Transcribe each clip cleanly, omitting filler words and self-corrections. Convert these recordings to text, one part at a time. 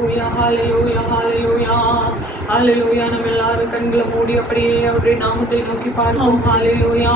ஹalleluya ஹalleluya ஹalleluya ஹalleluya. நம்ம எல்லாரும் கண்களை மூடி அப்படியே அவருடைய நாமத்தை நோக்கி பார்ப்போம். ஹalleluya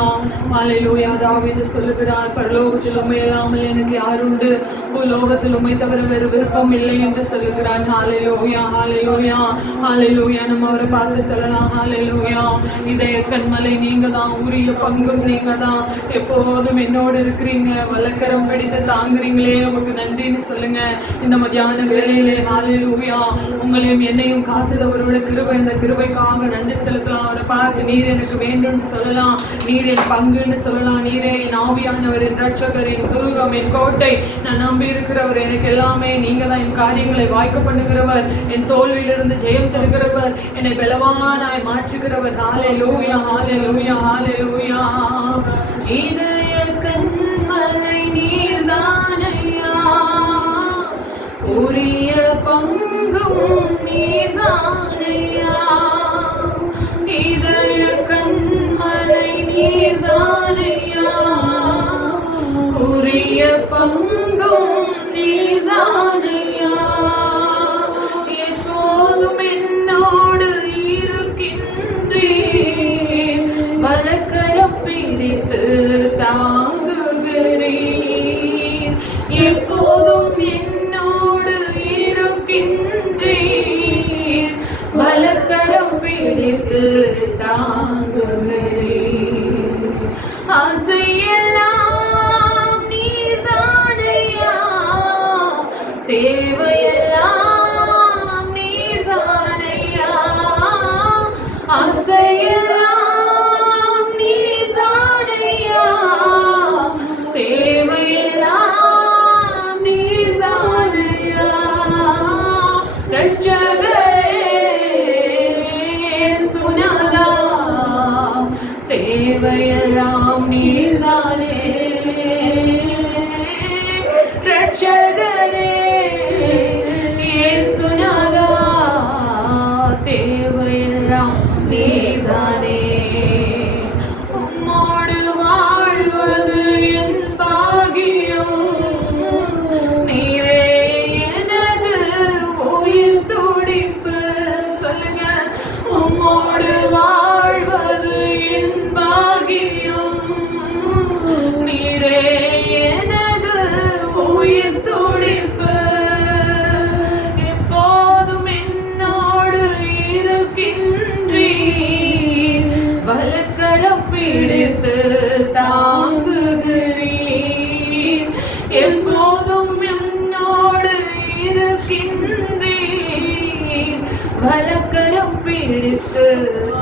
ஹalleluya. தாவீது சொல்லுகிறார், பரலோகத்தில் உம்மை இல்லாமல் எனக்கு யாருண்டு, பூலோகத்தில் உம்மை தவிர வேறு விருப்பம் இல்லை என்று சொல்லுகிறான். ஹalleluya ஹalleluya ஹalleluya. நம்ம அவரை பார்த்து சொல்லலாம், ஹalleluya. இதய கண்மலை நீங்க தான், உரிய பங்கும் நீங்க தான், எப்போதும் என்னோடு இருக்கிறீங்க, வலக்கரம் பிடித்து தாங்குறீங்களே, உமக்கு நன்றின்னு சொல்லுங்க இந்த மத்தியான வேளையிலே. ஹalleluya. உங்களையும் என்னையும் காத்துதவரோட கிருபை, இந்த கிருபைக்காக நன்றி செலுத்தலாம். அவரை பார்த்து நீர் எனக்கு வேண்டும்னு சொல்லலாம், நீர் என் பங்குன்னு சொல்லலாம். நீரே என் ஆவியானவர், என் ரட்சகர், என் துருகம், என் கோட்டை, நான் நம்பி இருக்கிறவர், எனக்கு எல்லாமே நீங்க தான். என் காரியங்களை வாய்க்க பண்ணுகிறவர், என் தோல்வியிலிருந்து ஜெயம் தருகிறவர், என்னை பலவானாய் மாற்றுகிறவர். ஹalleluya ஹalleluya ஹalleluya. இதய கண்மலை நீர்தானையா, உரிய பங்கும் நீர்தானையா. இதய கண்மலை நீர்தானையா, உரிய பங்கும் நீர்தானையா. எப்போதும் என்னோடு இருக்கின்றீர், வலக்கரம் பிடித்து தாங்குகிறீர். எப்போதும் என்னோடு இருக்கின்றீர், வலக்கரம் பிடித்து தாங்குகிறீர். ஆசையெல்லாம் நீர்தானையா, தேவையெல்லாம் நீர்தானையா. ஆசையெல்லாம் நீர்தானையா, தேவையெல்லாம் நீர்தானையா. சுனாதா, தேவையெல்லாம் நீர்தானே. ரட்சகரே இயேசுநாதா, தேவையெல்லாம் நீர்தானே. உம்மோடு வாழ்வது என் பாகியம், நீரே எனது உயிர் துடிப்பு. சொல்லுங்க, உம்மோடு வாழ்வது என் பாகியம், நீரே எனது உயிர் துடிப்பு. எப்போதும் என்னோடு இருக்கின்றீர், வலக்கரம் பிடித்து தாங்குகிறீர். எப்போதும் என்னோடு இருக்கின்றீர், வலக்கரம் பிடித்து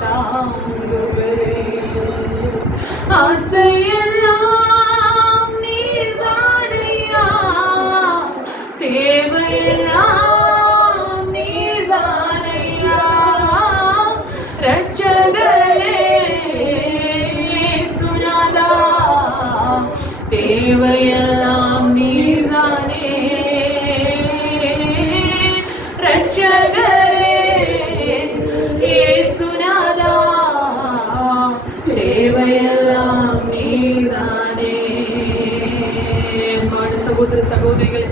தாங்குகிறீர். ஆசையெல்லாம் நீர்தானையா, தேவையெல்லாம் நீர்தானையா. ரட்சகரே சுனாதா, தேவையெல்லாம் நீர்தானே. ரட்சகரே இயேசுநாதா, தேவையெல்லாம் நீர்தானே. சகோதர சகோதரிகளே,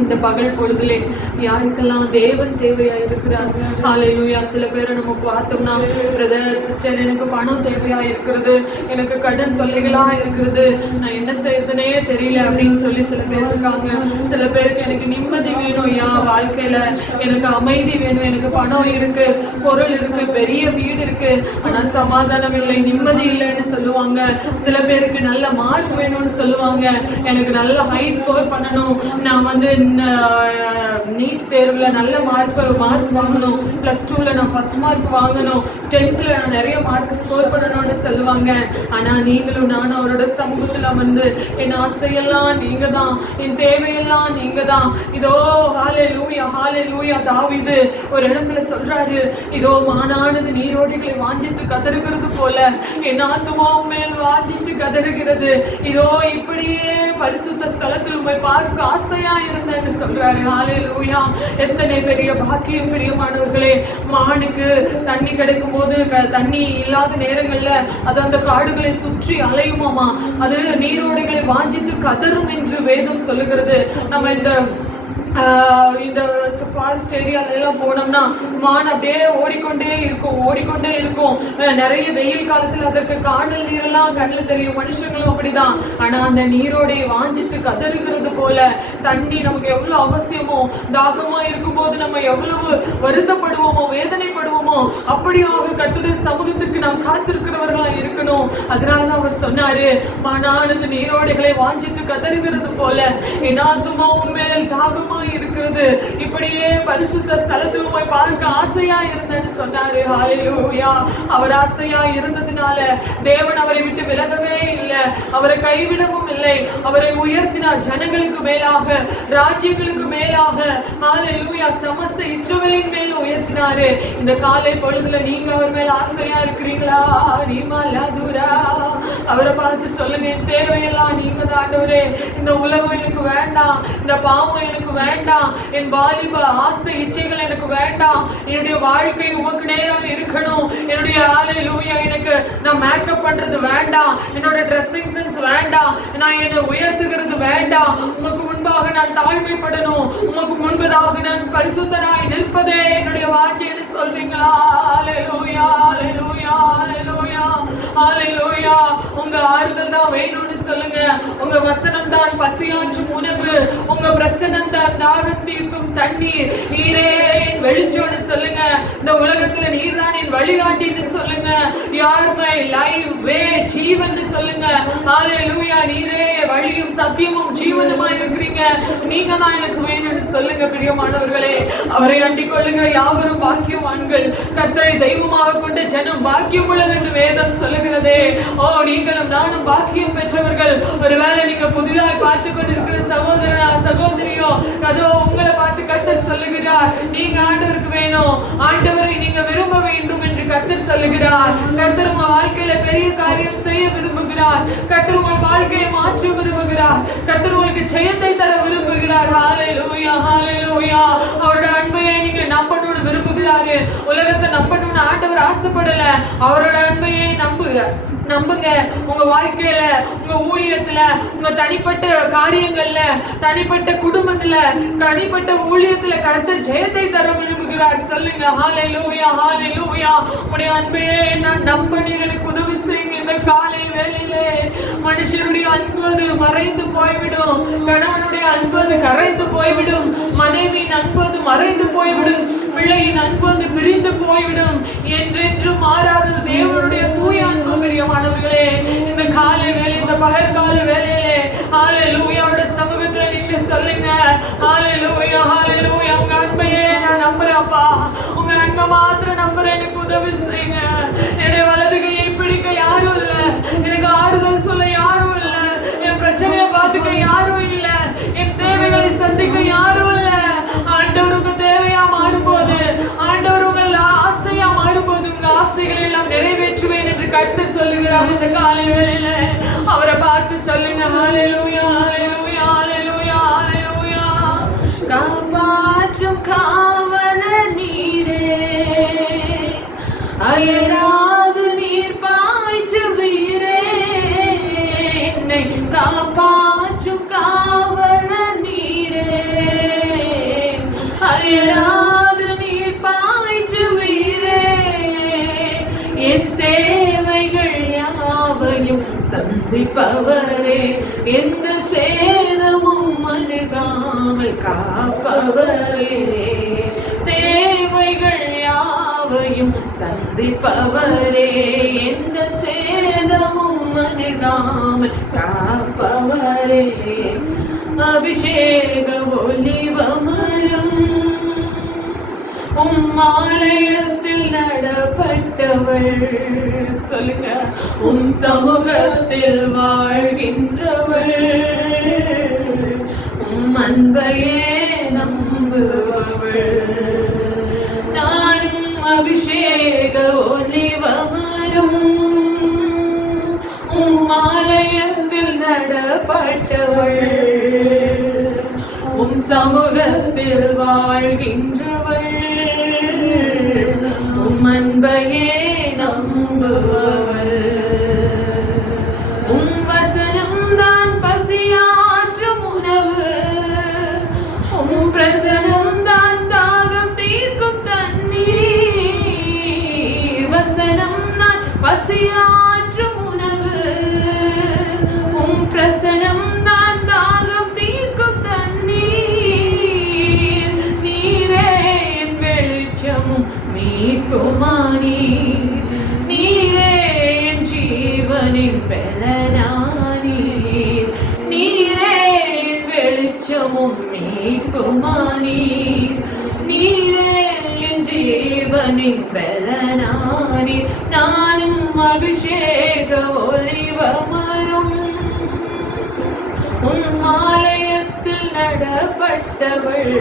இந்த பகல் பொழுதுலே யாருக்கெல்லாம் தேவன் தேவையா இருக்கிறார்? ஹalleluya. சில பேரை நம்ம பார்த்தோம்னா, பிரதர் சிஸ்டர் எனக்கு பணம் தேவையா இருக்கிறது, எனக்கு கடன் தொல்லைகளா இருக்கிறது, நான் என்ன செய்யறதுனே தெரியல அப்படின்னு சொல்லி சில பேர் இருக்காங்க. சில பேருக்கு எனக்கு நிம்மதி வேணும், வாழ்க்கையில எனக்கு அமைதி வேணும், எனக்கு பணம் இருக்கு, பொருள் இருக்கு, பெரிய வீடு இருக்கு, ஆனா சமாதானம் இல்லை, நிம்மதி இல்லைன்னு சொல்லுவாங்க. சில பேருக்கு நல்ல மார்க் வேணும்னு சொல்லுவாங்க, எனக்கு நல்ல ஹை ஸ்கோர் பண்ணணும், நான் நீட் தேர்வுல நல்ல மார்க் வாங்கணும், +2ல நான் ஃபர்ஸ்ட் மார்க் வாங்கணும், 10th நான் நிறைய மார்க் ஸ்கோர் பண்ணணும்னு சொல்லுவாங்க. ஆனா நீங்களும் நானும் அவரோட சமூகத்துல வந்து, என் ஆசையெல்லாம் நீங்க தான், என் தேவையெல்லாம் நீங்க தான். இதோ ஹalleluya ஹalleluya. தாவீது ஒரு இடத்துல சொல்றாரு, இதோ மானானது நீரோடைகளை வாஞ்சித்து கதறுகிறது போல என் ஆத்துமா மேல் வாஞ்சித்து கதறுகிறது. இதோ இப்படியே பரிசுத்த ஸ்தலத்தில் உம்மை பார்க்க ஆசையா இருந்தேன்னு சொல்றாரு. ஹalleluya. எத்தனை பெரிய பாக்கியம் பிரியமானவர்களே. மானுக்கு தண்ணி கிடைக்கும் போது தண்ணி இல்லாத நேரங்கள்ல அது அந்த காடுகளை சுற்றி அலையுமாமா, அது நீரோடைகளை வாஞ்சித்து கதறும் என்று வேதம் சொல்லுகிறது. நம்ம இந்த இந்த ஃபாரஸ்ட் ஏரியால எல்லாம் போனோம்னா மான் அப்படியே ஓடிக்கொண்டே இருக்கும். நிறைய வெயில் காலத்துல அதற்கு காணல் நீரெல்லாம் கண்ணில் தெரியும். மனுஷங்களும் அப்படிதான். ஆனா அந்த நீரோடைய வாஞ்சித்து கதறுகிறது போல தண்ணி நமக்கு எவ்வளவு அவசியமோ, தாகமா இருக்கும் போது நம்ம எவ்வளவு வருத்தப்படுவோமோ, வேதனைப்படுவோமோ, அப்படியாக கர்த்தருடைய சமூகத்திற்கு நாம் காத்திருக்கிறவர்களா இருக்கணும். அதனாலதான் அவர் சொன்னாரு, மானானது நீரோடைகளை வாஞ்சித்து கதறுகிறது போல என் ஆத்துமா உண்மையில் தாகமா இருக்கிறது, இப்படியே பரிசுத்த ஸ்தலத்துல போய் பார்க்க ஆசையா இருந்தேன்னு சொன்னாரு. ஹல்லேலூயா. அவர் ஆசையா இருந்ததுனால தேவன் அவரை விட்டு விலகவே இல்லை, அவரை கைவிடவும் இல்லை. அவரை உயர்த்தினார், ஜனங்களுக்கு மேலாக, ராஜ்யங்களுக்கு மேலாக. ஹல்லேலூயா. சமஸ்த இஸ்ரவேலின் மேல உயர்த்தினாரு. இந்த காலை பொழுதுல நீங்க அவர் மேல ஆசையா இருக்கிறீங்களா? நீமாலாதுரா. அவரை பார்த்து சொல்லுங்க, என் தேவையெல்லாம் நீங்க தான் ஆண்டவரே. இந்த உலகம் எனக்கு வேண்டாம், இந்த பாவம் எனக்கு வேண்டாம், என் வாலிப ஆசை இச்சைகள் எனக்கு வேண்டாம். என்னுடைய வாழ்க்கை உமக்கு நேரம் இருக்கணும். என்னுடைய ஹல்லேலூயா, எனக்கு நான் மேக்கப் பண்றது வேண்டாம், என்னோட ட்ரெஸ்ஸிங் சென்ஸ் வேண்டாம், நான் என்னை உயர்த்துகிறது வேண்டாம். உமக்கு முன்பாக நான் தாழ்மைப்படணும், உமக்கு முன்பதாக நான் பரிசுத்தனாய் நிற்பதே என்னுடைய வாஞ்சைன்னு சொல்றீங்களா? ஹல்லேலூயா, ஹல்லேலூயா, ஹல்லேலூயா, ஹல்லேலூயா. உங்க ஆறுதல் தான் வேணும்னு சொல்லுங்க. உங்க வசனம் தான் பசியாற்றும் உணவு, உங்க பிரசனம் தான் தாகம் தீர்க்கும் தண்ணீர். நீரே என் வெளிச்சம்னு சொல்லுங்க. இந்த உலகத்துல நீர் தான் என் வழிகாட்டின்னு சொல்லுங்க. யார் மை லைஃப் வே, ஜீவன் சொல்லுங்க. ஹல்லேலூயா. நீரே வழியும் சத்தியமும் ஜீவனுமா இருக்கிறீங்க, நீங்க தான் எனக்கு வேணும்னு சொல்லுங்க. பிரியமானவர்களே, அவரை அண்டிக் கொள்ளுங்க. யாவரும் பாக்கியவான்கள், கர்த்தரை தெய்வமாக கொண்ட ஜனம் பாக்கியம் உள்ளது என்று வேதம் சொல்லுகிறதே. ஓ, நீங்களும் நானும் பாக்கியம் பெற்றவர்கள். ஒருவேளை நீங்க புதிதாக பார்த்து கொண்டிருக்கிற சகோதரனா சகோதரியோ, அதோ உங்களை பார்த்து கர்த்தர் சொல்லுகிறார், நீங்க ஆண்டவருக்கு வேணும், ஆண்டவரை நீங்க விரும்ப வேண்டும் என்று கர்த்தர் சொல்லுகிறார். கர்த்தர் உங்க வாழ்க்கையில பெரிய காரியம் செய்ய விரும்புகிறார். கர்த்தர் உங்க வாழ்க்கையை மாற்ற விரும்புகிறார். கர்த்தர் உங்களுக்கு ஜெயத்தை தர விரும்புகிறார். ஹல்லேலூயா, ஹல்லேலூயா. அவரோட அன்பையை நீங்க நம்பணும்னு விரும்புகிறாரு. உலகத்தை நம்பணும்னு ஆண்டவர் ஆசைப்படல. அவரோட அன்பையை நம்புங்க. உங்க வாழ்க்கையில, உங்க ஊழியத்துல, உங்க தனிப்பட்ட காரியங்கள்ல, தனிப்பட்ட குடும்பத்துல, தனிப்பட்ட ஊழியத்துல கர்த்தர் ஜெயத்தை தர விரும்புகிறார். சொல்லுங்க, ஹல்லேலூயா, ஹல்லேலூயா. உடைய அன்பையே நான் நம்பணும், எனக்கு உதவி செய்யுங்க. இந்த காலை வேளையிலே மனுஷனுடைய அன்பது மறைந்து போய்விடும், கணவனுடைய அன்பது கரைந்து போய்விடும், மனைவியின் அன்பது மறைந்து போய்விடும், பிள்ளையின் அன்பது பிரிந்து போய்விடும். என்றென்றும் மாறாதது தேவனுடைய தூய அன்பு. பிரியமானவர்களே, இந்த காலை வேலை, இந்த பகற்கால வேலையிலே ஹல்லேலூயாவோட சமூகத்துல நின்று சொல்லுங்க, ஹல்லேலூயா, ஹல்லேலூயா. உங்க அன்பையே நான் நம்புறேன்ப்பா, உங்க அன்பை மாத்திரம் நம்புறேன், எனக்கு உதவி செய்யுங்க. என்னுடைய வலது கையை பிடிக்க யாரும் இல்லை, எனக்கு ஆறுதல் சொல்ல யாரும் இல்லை, என் பிரச்சனையை பார்த்துக்க யாரும் இல்லை, என் தேவைகளை சந்திக்க யாரும் இல்லை. ஆண்டவர் உங்க தேவையா மாறும்போது, ஆண்டவர் உங்கள் ஆசையா மாறும்போது, உங்க ஆசைகளை எல்லாம் நிறைவேற்றுவேன் என்று கர்த்தர் சொல்லுகிறார். இந்த காலை வேளையில அவரை பார்த்து சொல்லுங்க, ஹல்லேலூயா, ஹல்லேலூயா, ஹல்லேலூயா, ஹல்லேலூயா. காப்பாற்றும் காவல நீரே, அயராது நீர் பாய்ச்சுவீரே, என்னை காப்பாற்றும் காவல நீரே, அயராது நீர் பாய்ச்சுவீரே, என் தேவைகள் யாவையும் சந்திப்பவரே, எந்த சேதமும் அணுகாமல் காப்பவரே, தேவைகள் யாவையும் சந்திப்பவரே, எந்த சேதமும் அணுகாமல் காப்பவரே, அபிஷேக ஒலிவமரும் ஆலயத்தில் நடப்பட்டவள், சொல்லுங்க, உம் சமூகத்தில் வாழ்கின்றவள், உம் அன்பையே நம்புபவள், நானும் அபிஷேக ஒலிவமரும் உம் ஆலயத்தில் நடப்பட்டவள், உம் சமூகத்தில் வாழ்கின்றவள், உம் அன்பையே நம்புபவள், உம் வசனம் தான் பசியாற்றும் உணவு, உம் மீட்புமானி, நீரே என் ஜீவனின் பலனானி, நீரே என் வெளிச்சமும் மீட்புமானி, நீரே என் ஜீவனின் பலனானி, நானும் அபிஷேக ஒளிவமரும் உம் ஆலயத்தில் நடப்பட்டவள்,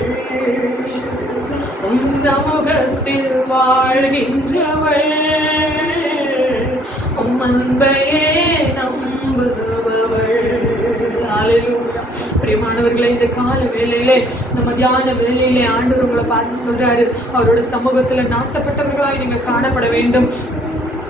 உம் சமூகத்தில் வாழ்கின்றவள், உம் அன்பையே நம்புபவள். ஹல்லேலூயா. பிரியமானவர்களே, இந்த கால வேளையிலே, இந்த மத்தியான வேளையிலே ஆண்டவர் உங்களை பார்த்து சொல்றாரு, அவரோட சமூகத்துல நாட்டப்பட்டவர்களாய் நீங்க காணப்பட வேண்டும்.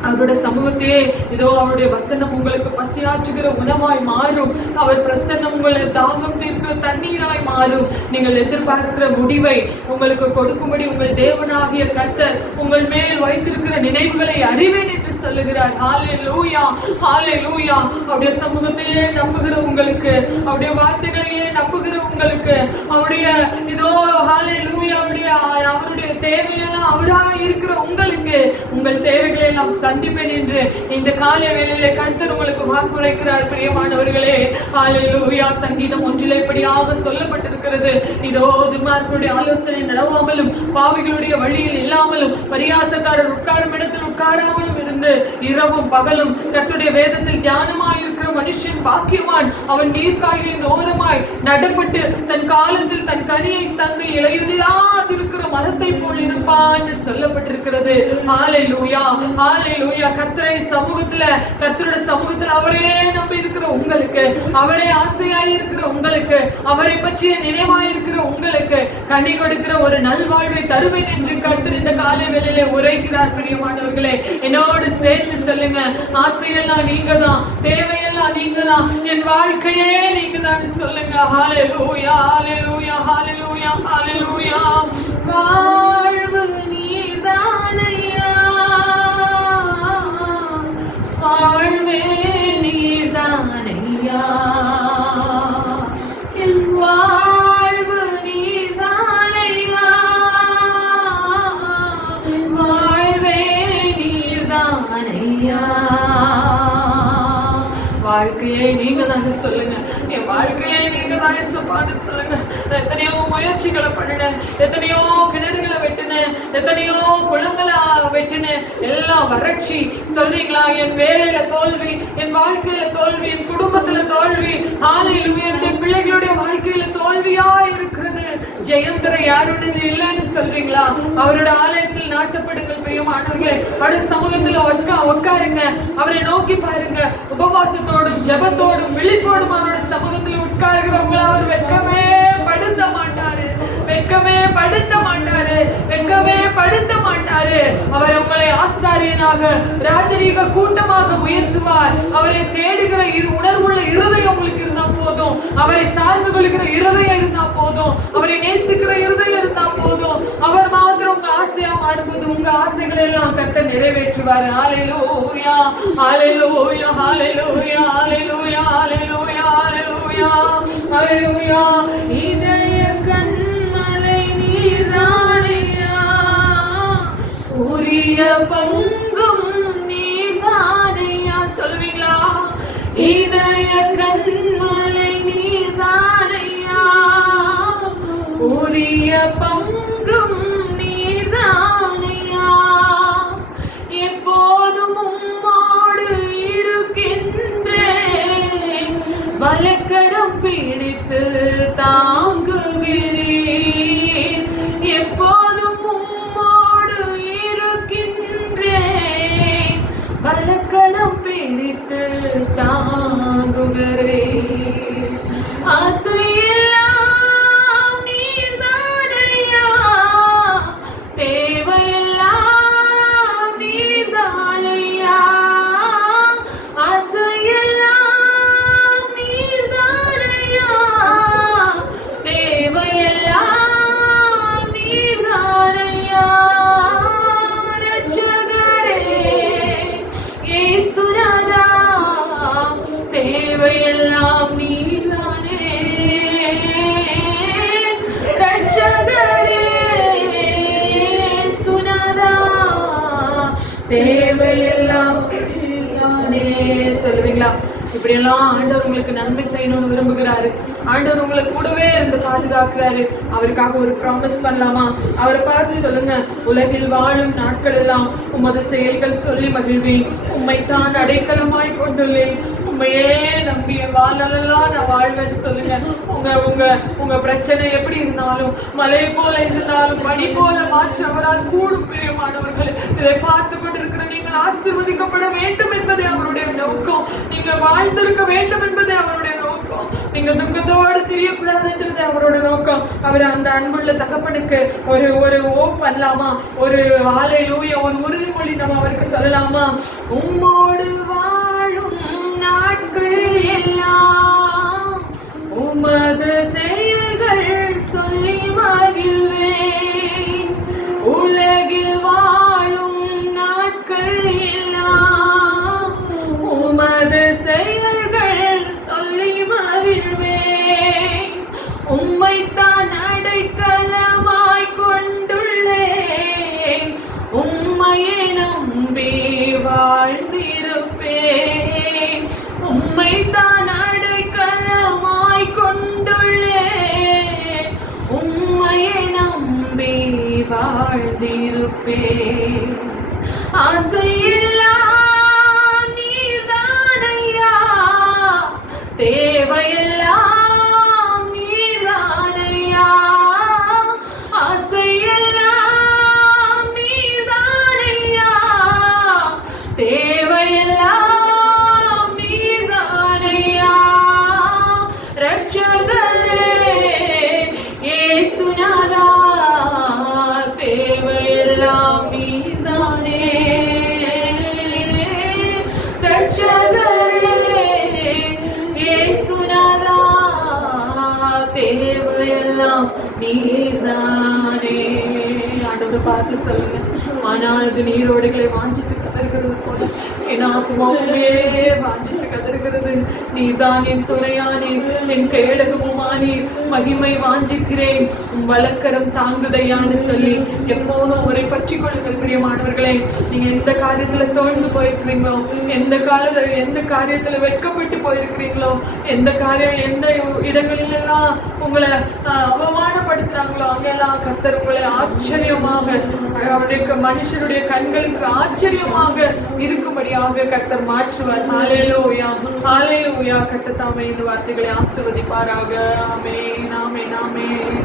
அவருடைய சமூகத்தையே இதோ அவருடைய வசனம் உங்களுக்கு பசியாற்றுகிற உணவாய் மாறும். அவர் பிரசன்னம் உங்களை தாகம் தீர்க்கிற தண்ணீராய் மாறும். நீங்கள் எதிர்பார்க்கிற முடிவை உங்களுக்கு கொடுக்கும்படி உங்கள் தேவனாகிய கர்த்தர் உங்கள் மேல் வைத்திருக்கிற நினைவுகளை அறிவேன் என்று சொல்லுகிறார். ஹல்லேலூயா, ஹல்லேலூயா. அவருடைய சமூகத்தையே நம்புகிற உங்களுக்கு, அவருடைய வார்த்தைகளையே நம்புகிற உங்களுக்கு, அவருடைய இதோ ஹல்லேலூயா அவருடைய தேவையெல்லாம் அவராக இருக்கிற உங்களுக்கு, உங்கள் தேவைகளை எல்லாம் சந்திப்பேன் என்று இந்த காலை வேளையிலே கர்த்தர் உங்களுக்கு வாக்குரைக்கிறார். பிரியமானவர்களே, ஹல்லேலூயா. சங்கீதம் 1 இப்படியாக சொல்லப்பட்டிருக்கிறது, இதோ துன்மார்க்கருடைய ஆலோசனை நடவாமலும் பாவிகளுடைய வழியில் இல்லாமலும் பரியாசக்காரர் உட்காரும் இடத்தில் உட்காராமலும் இருந்து இரவும் பகலும் கர்த்தருடைய வேதத்தில் தியானமாய் இருக்கிற மனுஷன் பாக்கியவான். அவன் நீர்க்காலியின் ஓரமாய் நடப்பட்டு தன் காலத்தில் தன் கனியை தந்து இலையுதிராதிருக்கிற மரத்தை போல் இருப்பான் சொல்லப்பட்டிருக்கிறது. ஹல்லேலூயா, ஹல்லேலூயா. கர்த்தரை சமூகத்துல, கர்த்தருடைய சமூகத்துல அவரே நம்பி இருக்கிற உங்களுக்கு, அவரே ஆசையாய் இருக்கிற உங்களுக்கு, அவரை பற்றிய நினைவாய் இருக்கிற உங்களுக்கு கனி கொடுக்கிற ஒரு நல்வாழ்வை தருவேன் என்று கர்த்தர் இந்த காலை வேளையிலே உரைக்கிறார். பிரியமானவர்களே, என்னோடு சேர்ந்து சொல்லுங்க, ஆசையெல்லாம் நீங்க தான், தேவையெல்லாம் நீங்க தான், என் வாழ்க்கையே நீங்க தான் சொல்லுங்க. ஹல்லேலூயா, ஹல்லேலூயா, ஹல்லேலூயா, ஹல்லேலூயா. வாழ்வு நீர்தானையா, வாழ்வே நீர்தானையா, என் வாழ்வு நீர்தானையா, வாழ்வே நீர்தானையா. வாழ்க்கையை நீங்க தாங்க சொல்லுங்க, என் வாழ்க்கையை நீங்க தாங்க சொப்பான்னு சொல்லுங்க. எத்தனையோ முயற்சிகளை பண்ணினேன், எத்தனையோ கிணறுகளை வெட்டினேன், எத்தனையோ குளங்களை வெட்டினேன், எல்லாம் வறட்சி. சொல்றீங்களா, என் வேலையில தோல்வி, என் வாழ்க்கையில தோல்வி, என் குடும்பத்துல தோல்வி, ஹல்லேலூயா, என்னுடைய பிள்ளைகளுடைய வாழ்க்கையில தோல்வியா இருக்கிறது, ஜெயம் தர யாருடைய இல்லைன்னு சொல்றீங்களா? அவரோட ஆலயத்தில் நாட்டப்படுங்கள் பிரியமானவர்களே. அவருடைய சமூகத்துல உட்காருங்க, அவரை நோக்கி பாருங்க, உபவாசத்தோடும் ஜெபத்தோடும் விழிப்போடும் அவருடைய சமூகத்தில் உட்காருகிறவங்கள அவர் வெட்கமே படுத்த மாட்டாரு, வெட்கமே படுத்த மாட்டாரு, வெட்கமே படுத்த மாட்டாரு. அவர் உங்களை ஆசாரியனாக ராஜரீக கூட்டமாக உயர்த்துவார். அவரை தேடுகிற உணர்வுள்ள இருதயம் உங்களுக்கு இருந்தா போதும், அவரை சார்ந்து கொள்கிற இருதயம் இருந்தா போதும், அவரை நேசிக்கிற இருதயம் இருந்தா போதும். அவர் மாத்திரம் உங்க ஆசையா மாறும்போது உங்க ஆசைகளை எல்லாம் கர்த்தர் நிறைவேற்றுவார். ஹல்லேலூயா, ஹல்லேலூயா, ஹல்லேலூயா, ஹல்லேலூயா, ஹல்லேலூயா, ஹல்லேலூயா, ஹல்லேலூயா. இதய கண்மலை நீர்தானையா, உரிய பங்கும் நீர்தானையா. சொல்லுவீங்களா? இதய கண்மலை நீர்தானையா, உரிய பங்கும் நீர்தானையா. எப்போதும் உம்மோடு இருக்கின்றேன், வலக்கரம் பிடித்து தாங்குகிறீர். எப்போதும் உம்மோடு இருக்கின்றேன், வலக்கரம் பிடித்து தாங்குகிறேன். ஆசையெல்லாம் நீர்தானையா, தேவையெல்லாம் நீர்தானையா, ஆசையெல்லாம் நீர்தானையா, தேவையெல்லாம் சொல்லுவீங்களா? இப்படியெல்லாம் ஆண்டவர் உங்களுக்கு நன்மை செய்யணும்னு விரும்புகிறாரு. ஆண்டவர் உங்களை கூடவே இருந்து பாதுகாக்கிறாரு. அவருக்காக ஒரு ப்ராமிஸ் பண்ணலாமா? அவரை பார்த்து சொல்லுங்க, உலகில் வாழும் நாட்கள் எல்லாம் உமது செயல்கள் சொல்லி மகிழ்வேன். உம்மைத்தான் அடைக்கலமாய் கொண்டுள்ளேன். உண்மையே நம்பிய வாழ்நாளெல்லாம் நான் வாழ்வேன்னு சொல்லுங்க. உங்க உங்க உங்க பிரச்சனை எப்படி இருந்தாலும், மலை போல இருந்தாலும், பனி போல மாற்ற அவரால் கூடும். பிரியமானவர்களே, இதை பார்த்து கொண்டிருக்கிற நீங்கள் ஆசீர்வதிக்கப்பட வேண்டும் என்பதே அவருடைய நோக்கம். நீங்க வாழ்ந்திருக்க வேண்டும் என்பதே அவருடைய நோக்கம். நீங்க துக்கத்தோடு தெரியக்கூடாது என்றது அவரோட நோக்கம். அவர் அந்த அன்புள்ள தகப்பனுக்கு ஒரு ஓ பண்ணலாமா? ஒரு ஹல்லேலூயா, ஒரு உறுதிமொழி நம்ம அவருக்கு சொல்லலாமா? உம்மோடு வாழும் நாட்கள் எல்லாம் உமது செயல்கள் சொல்லி மகிழ்வேன். உலகில் வாழும் நாட்கள் எல்லாம் உமது செயல்கள் சொல்லி மகிழ்வேன். உம்மைத்தான் அடைக்கலமாய் கொண்டுள்ளேன். உம்மையை நம்பி வாழ்ந்திருப்பேன். உம்மைத்தான் அடைக்கலமாய் கொண்டுள்ளேன். உம்மையை நம்பி வாழ்ந்திருப்பேன். ஆசையெல்லாம் நீர்தானையா, தேவையெல்லாம் நீர்தானையா. ஆசையெல்லாம் நீர்தானையா, தேவையெல்லாம் நீர்தானையா. ரட்சகரே இயேசுநாதா, தேவையெல்லாம் நீர்தானே. ரட்சகரே இயேசுநாதா, தேவையெல்லாம் நீர்தானே. ஆண்டவர் பார்த்து சொல்லுங்க, ஆனால் அது நீரோடைகளை வாஞ்சித்து கதறுகிறது போல என் ஆத்மாவுமே வாஞ்சித்து கதறுகிறது. நீதான் என் துணையானீர், என் கேடகமுமானீர். மகிமை வாஞ்சிக்கிறேன், உன் வலக்கரம் தாங்குதையான்னு சொல்லி எப்போதும் அவரை பற்றி கொள்ளுங்கள். பிரியமானவர்களே, நீங்க எந்த காரியத்துல சோர்ந்து போயிருக்கிறீங்களோ, எந்த காரியத்துல வெட்கப்பட்டு போயிருக்கிறீங்களோ, எந்த இடங்களில் எல்லாம் உங்களை அவமானப்படுத்துறாங்களோ, அங்கெல்லாம் கர்த்தர் உங்களை ஆச்சரியமாக, அவருடைய மனுஷனுடைய கண்களுக்கு ஆச்சரியமாக இருக்கும்படியாக கர்த்தர் மாற்றுவார். ஹல்லேலூயா, ஹல்லேலூயா. கர்த்தர் தாமே இந்த வார்த்தைகளை ஆசீர்வதிப்பாராக. ஆமென், ஆமென், ஆமென்.